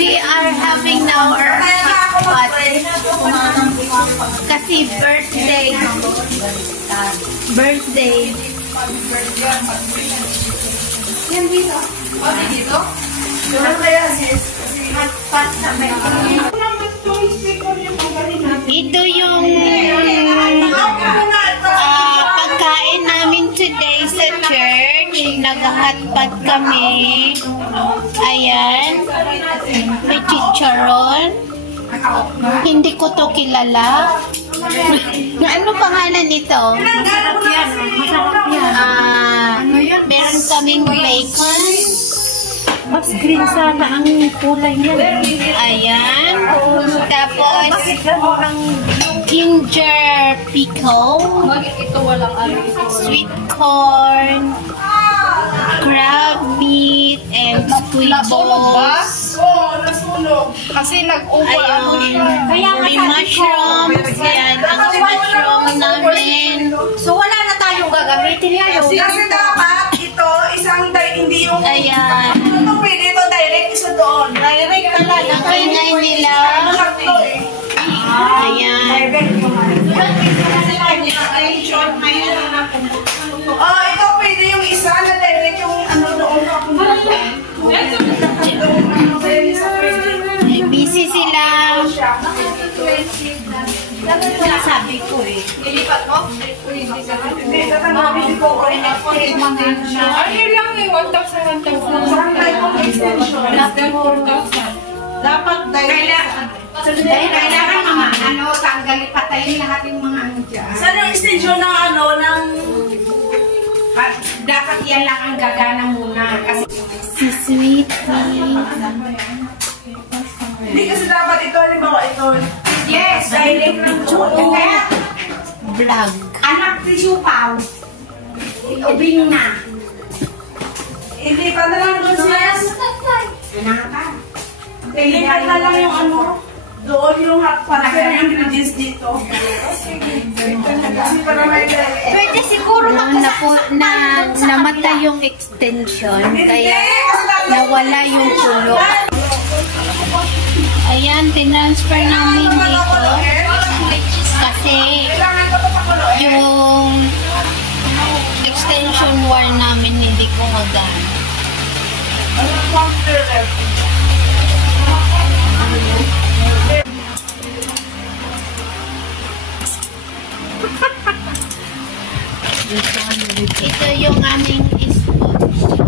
We are having now our hotpot. Kasi birthday. Birthday. Yan dito. Okay, dito? Ano kaya sis? Hotpot sa may. Ito yung pagkain namin today sa church. Nag-hotpot kami. Ayan. May chicharon. Hindi ko to kilala. Ano pangalan nito? Masarap yan. Meron kaming bacon. Mas green sana ang kulay niya. Ayan. Tapos, ginger pickle. Ito walang ano. Sweet corn. Crab meat and squid balls. Oo, nasunog. Kasi nag-over ano siya. May mushrooms. Yan, ang mushroom namin. So wala na tayong gagamitin yan. Kasi dapat ito, isang hindi yung... Ayan. Ito pwede ito direct isa doon. Direct talaga. Kainay nila. Sakto eh. Ayan. Ito pwede yung isa na direct yung ano doon. Busy sila. Sabi ko eh. Nilipat mo? Hindi, tatanggapin ko. Ano lang eh, 1,000. Dapat Kailangan mga ano, tanggalin, patayin lahat yung mga ano dyan. saan yung extension ng ano, ng... Dapat yan lang ang gagana muna. Kasi Si Sweetie. Hindi kasi dapat ito, halimbawa ito. yes, dahil ng kaya Vlog. anak ni Siupaw. Ubing na. Hindi pa na lang doon siya. Anak ka. Ilipat na lang yung ano. Doon yung hotpot. Kasi yung ingredients dito. Kasi para may... Pwede siguro Namatay yung extension. Kaya nawala yung tulo. Ayan, tinransfer namin dito. Kasi yung extension wire namin hindi ko magana. Ito yung aming sponsor.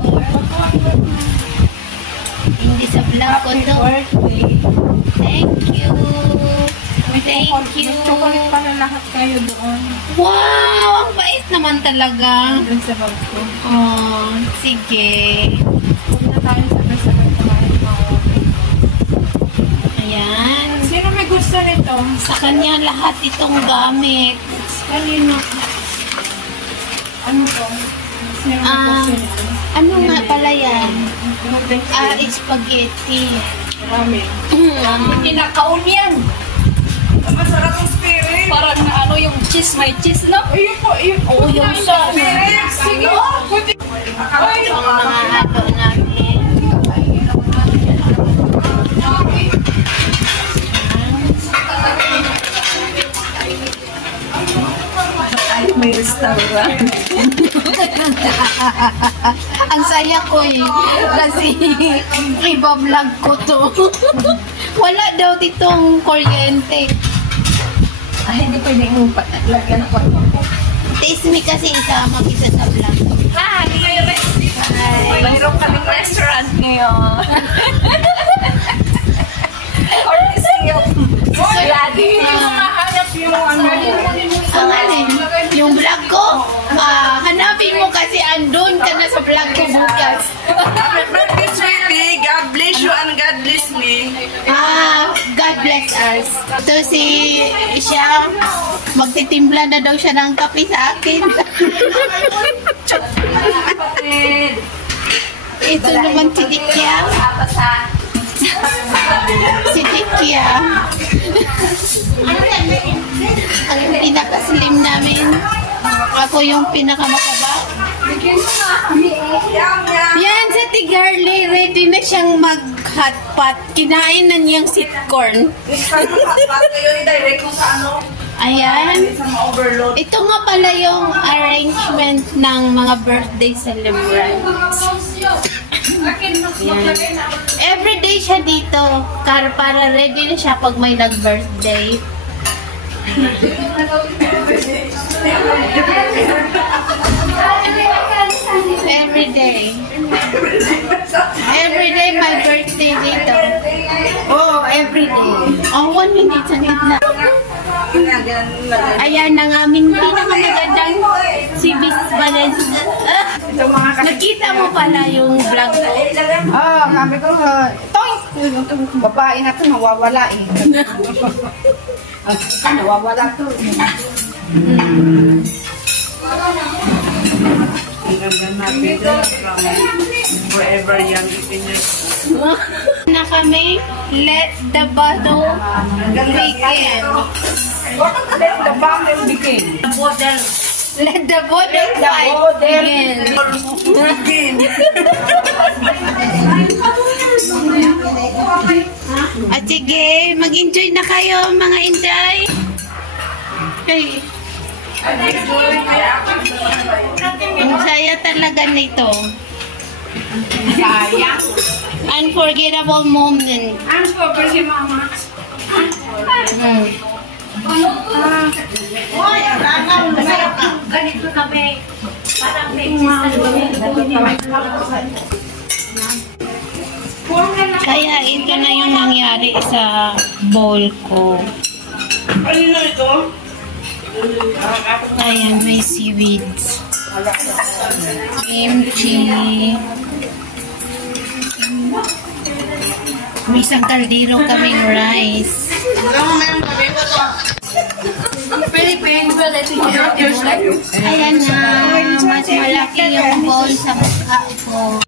Hindi sa vlog ko to. Thank you. Thank you. Chocolate pa na lahat kayo doon. Wow! Ang bait naman talaga. Doon sa bag ko. Oh, sige. Punta tayo sabay-sabay kumain mga Ayan. Sino may gusto nito? Sa kanya lahat itong gamit. Kanino? Ano to? Sino may gusto nito? Ano nga pala yan? Spaghetti. Ramen. Kinakaon yan. Masarap ang spirit. Parang na ano yung cheese, may cheese na. Ayun po, ayun po. Oo, yung sauce. Spirit. Sige. Puti. Ay, Yung mga halo namin. may restaurant. Ang saya ko eh. Kasi iba-vlog ko to. Wala daw ditong kuryente. Ay, hindi pwede yung lagyan ako. Taste me kasi isama kita sa vlog. Hi! Mayroon kaming restaurant ngayon. Or kasi yung susuladi. Mahanap yung ano. Ang alin, yung vlog ko, hanapin mo kasi andun ka na sa vlog ko bukas. Happy birthday, sweetie. God bless you and God bless me. God bless us. Ito si siya, magtitimpla na daw siya ng kape sa akin. Ito naman si Dikya. Si Dikya. Ang pinaka-slim namin. Ako yung pinaka-makaba. Yan, sa Tigarli, ready na siyang mag-hotpot. Kinain na niyang sweet corn. i-direct mo sa ano? Ayan. Sa overload. Ito nga pala yung arrangement ng mga birthday celebrants. Yan. Everyday siya dito. Para ready na siya pag may nag-birthday. Everyday. Everyday my birthday dito. Oh, everyday. Oh, 1 minute sa gitna. Ayan ang aming pinakamagandang si Miss Vanessa. Nakita mo pala yung vlog ko? Oh, sabi ko, itong babae na ito nawawala eh. Nawawala ito. Forever young Pinoy. Na kami, let the bottle begin. The bottle begin. Let the bottle fight begin. At sige, mag-enjoy na kayo mga inday. Hey. Ang saya talaga nito. Saya. Unforgettable moment. Unforgettable mama. Ganito kami. Parang Kaya ito na yung nangyari sa bowl ko. Ano na ito? Ayan, may seaweeds. Kimchi. May isang kaldero kaming rice. Ayan na, mas malaki yung bowl sa mukha ko.